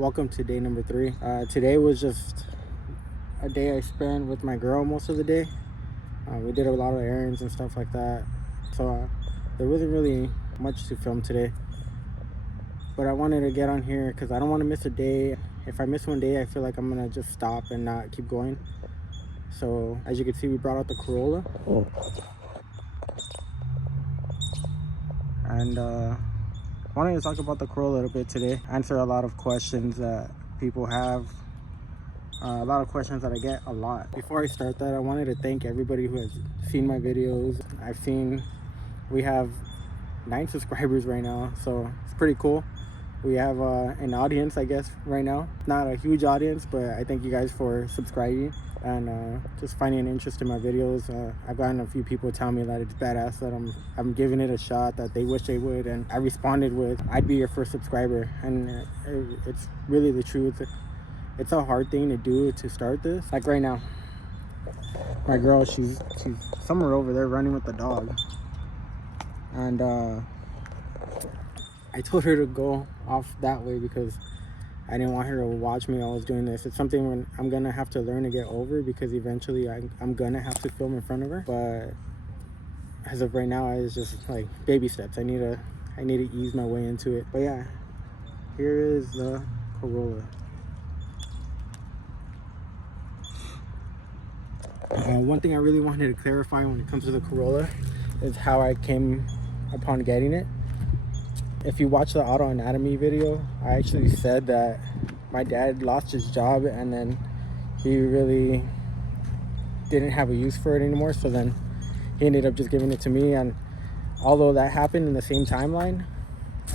Welcome to day number 3. Today was just a day I spent with my girl most of the day. We did a lot of errands and stuff like that, so there wasn't really much to film today, but I wanted to get on here because I don't want to miss a day. If I miss one day, I feel like I'm gonna just stop and not keep going. So as you can see, we brought out the Corolla. And I wanted to talk about the Corolla a little bit today, answer a lot of questions that people have, a lot of questions that I get a lot. Before I start that, I wanted to thank everybody who has seen my videos. We have 9 subscribers right now, so it's pretty cool. We have an audience, I guess, right now. Not a huge audience, but I thank you guys for subscribing and just finding an interest in my videos. I've gotten a few people tell me that it's badass, that I'm giving it a shot, that they wish they would, and I responded with, I'd be your first subscriber. And it's really the truth. It's a hard thing to do to start this. Like right now, my girl, she's somewhere over there running with the dog, and I told her to go off that way because I didn't want her to watch me while I was doing this. It's something when I'm gonna have to learn to get over, because eventually I'm gonna have to film in front of her. But as of right now, it's just like baby steps. I need to ease my way into it. But yeah, here is the Corolla. One thing I really wanted to clarify when it comes to the Corolla is how I came upon getting it. If you watch the auto anatomy video, I actually said that my dad lost his job and then he really didn't have a use for it anymore, so then he ended up just giving it to me. And although that happened in the same timeline,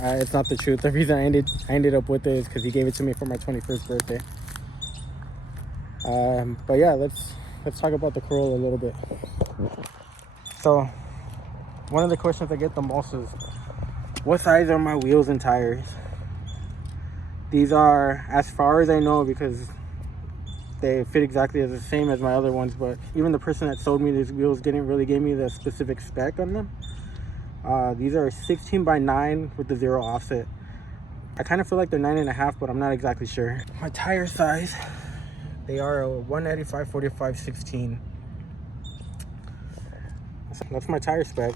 it's not the truth. The reason I ended up with it is because he gave it to me for my 21st birthday. But yeah, let's talk about the Corolla a little bit. So one of the questions I get the most is, what size are my wheels and tires? These are, as far as I know, because they fit exactly as the same as my other ones, but even the person that sold me these wheels didn't really give me the specific spec on them. These are 16 by 9 with the 0 offset. I kind of feel like they're 9.5, but I'm not exactly sure. My tire size, they are a 195 45 16. That's my tire spec.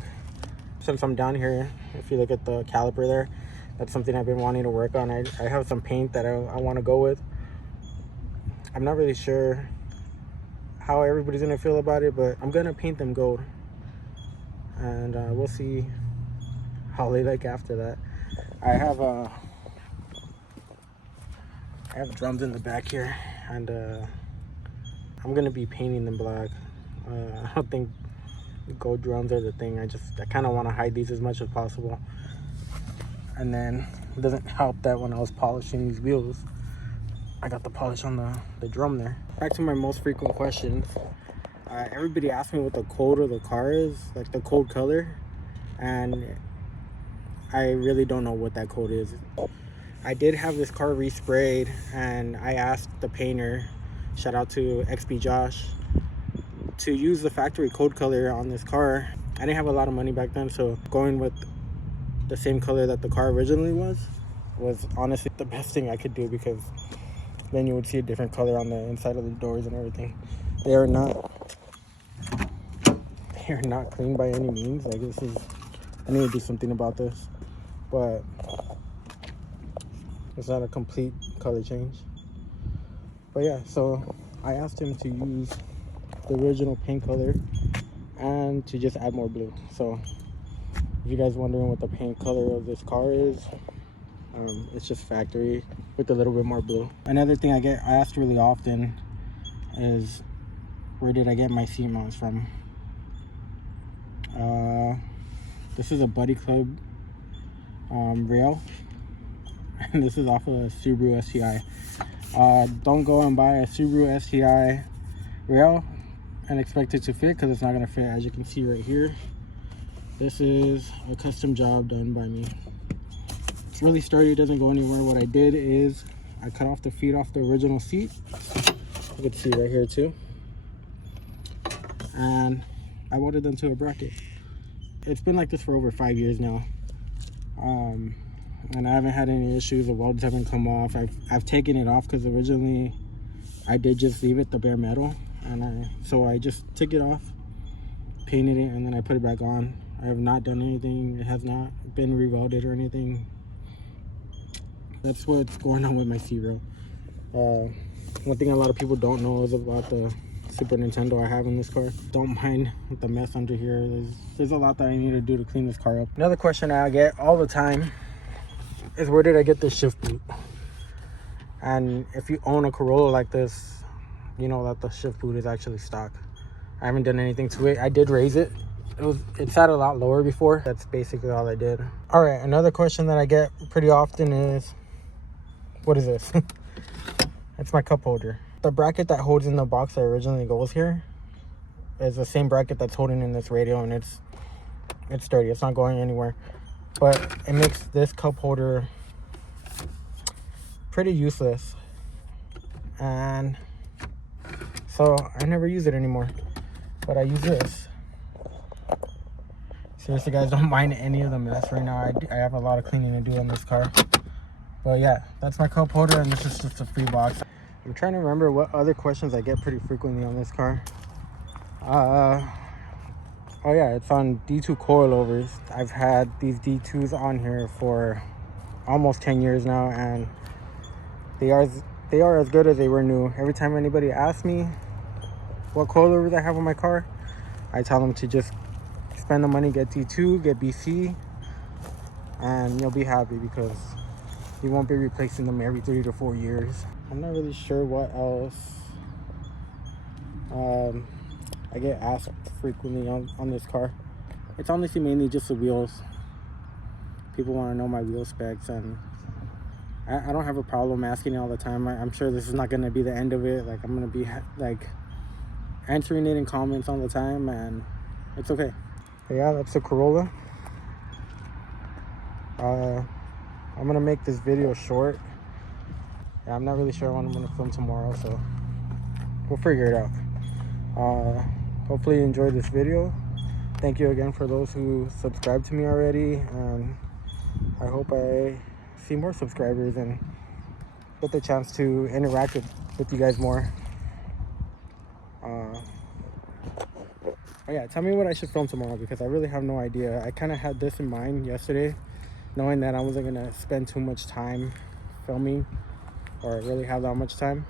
Since I'm down here, if you look at the caliper there, that's something I've been wanting to work on. I have some paint that I want to go with. I'm not really sure how everybody's gonna feel about it, but I'm gonna paint them gold, and we'll see how they like after that. I have drums in the back here, and I'm gonna be painting them black. I don't think gold drums are the thing. I kind of want to hide these as much as possible. And then it doesn't help that when I was polishing these wheels, I got the polish on the drum there. Back to my most frequent questions. Everybody asks me what the code of the car is, like the code color, and I really don't know what that code is. I did have this car resprayed, and I asked the painter, shout out to XB Josh, to use the factory code color on this car. I didn't have a lot of money back then, so going with the same color that the car originally was honestly the best thing I could do, because then you would see a different color on the inside of the doors and everything. They are not clean by any means. Like, I need to do something about this, but it's not a complete color change. But yeah, so I asked him to use the original paint color and to just add more blue. So if you guys wondering what the paint color of this car is, it's just factory with a little bit more blue. Another thing I asked really often is, where did I get my seat mounts from? This is a Buddy Club rail, and this is off of a Subaru STI. Don't go and buy a Subaru STI rail and expect it to fit, because it's not going to fit. As you can see right here, this is a custom job done by me. It's really sturdy, it doesn't go anywhere. What I did is I cut off the feet off the original seat. You can see right here too, and I welded them to a bracket. It's been like this for over 5 years now. and I haven't had any issues. The welds haven't come off. I've taken it off because originally I did just leave it the bare metal, and so I just took it off, painted it, and then I put it back on. I have not done anything. It has not been re-welded or anything. That's what's going on with my C-Rail. One thing a lot of people don't know is about the Super Nintendo I have in this car. Don't mind the mess under here. There's a lot that I need to do to clean this car up. Another question I get all the time is, where did I get this shift boot? And if you own a Corolla like this, you know that the shift boot is actually stock. I haven't done anything to it. I did raise it. It sat a lot lower before. That's basically all I did. All right, another question that I get pretty often is, what is this? It's my cup holder. The bracket that holds in the box that originally goes here is the same bracket that's holding in this radio, and it's sturdy. It's not going anywhere. But it makes this cup holder pretty useless. And so I never use it anymore. But I use this. Seriously, guys, don't mind any of the mess right now. I have a lot of cleaning to do on this car. But yeah, that's my cup holder, and this is just a free box. I'm trying to remember what other questions I get pretty frequently on this car. Oh yeah, it's on D2 coilovers. I've had these D2s on here for almost 10 years now, and they are as good as they were new. Every time anybody asks me what coilovers I have on my car, I tell them to just spend the money, get D2, get BC, and you'll be happy, because you won't be replacing them every 3 to 4 years. I'm not really sure what else I get asked frequently on this car. It's honestly mainly just the wheels. People want to know my wheel specs, and I don't have a problem asking it all the time. I'm sure this is not going to be the end of it. Like, I'm going to be like answering it in comments all the time, and it's okay. But yeah, that's a Corolla. I'm gonna make this video short. Yeah, I'm not really sure when I'm gonna film tomorrow, so we'll figure it out. Hopefully you enjoyed this video. Thank you again for those who subscribed to me already, and I hope I see more subscribers and get the chance to interact with you guys more. Oh yeah, tell me what I should film tomorrow, because I really have no idea. I kind of had this in mind yesterday, knowing that I wasn't gonna spend too much time filming or really have that much time.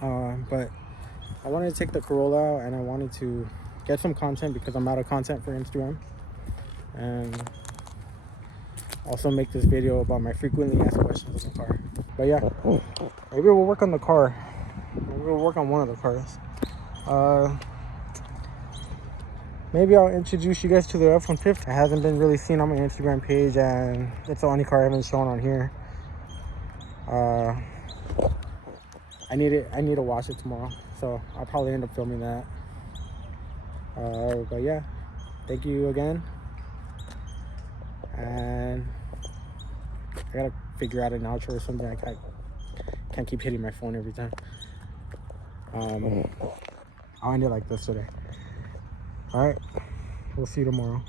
But I wanted to take the Corolla out, and I wanted to get some content because I'm out of content for Instagram, and also make this video about my frequently asked questions in the car. But yeah, maybe we'll work on the car. Maybe we'll work on one of the cars. Maybe I'll introduce you guys to the F-150. It hasn't been really seen on my Instagram page, and it's the only car I haven't shown on here. I need to wash it tomorrow, so I'll probably end up filming that. But yeah, thank you again, and I gotta figure out an outro or something. I can't keep hitting my phone every time. I'll end it like this today. All right, we'll see you tomorrow.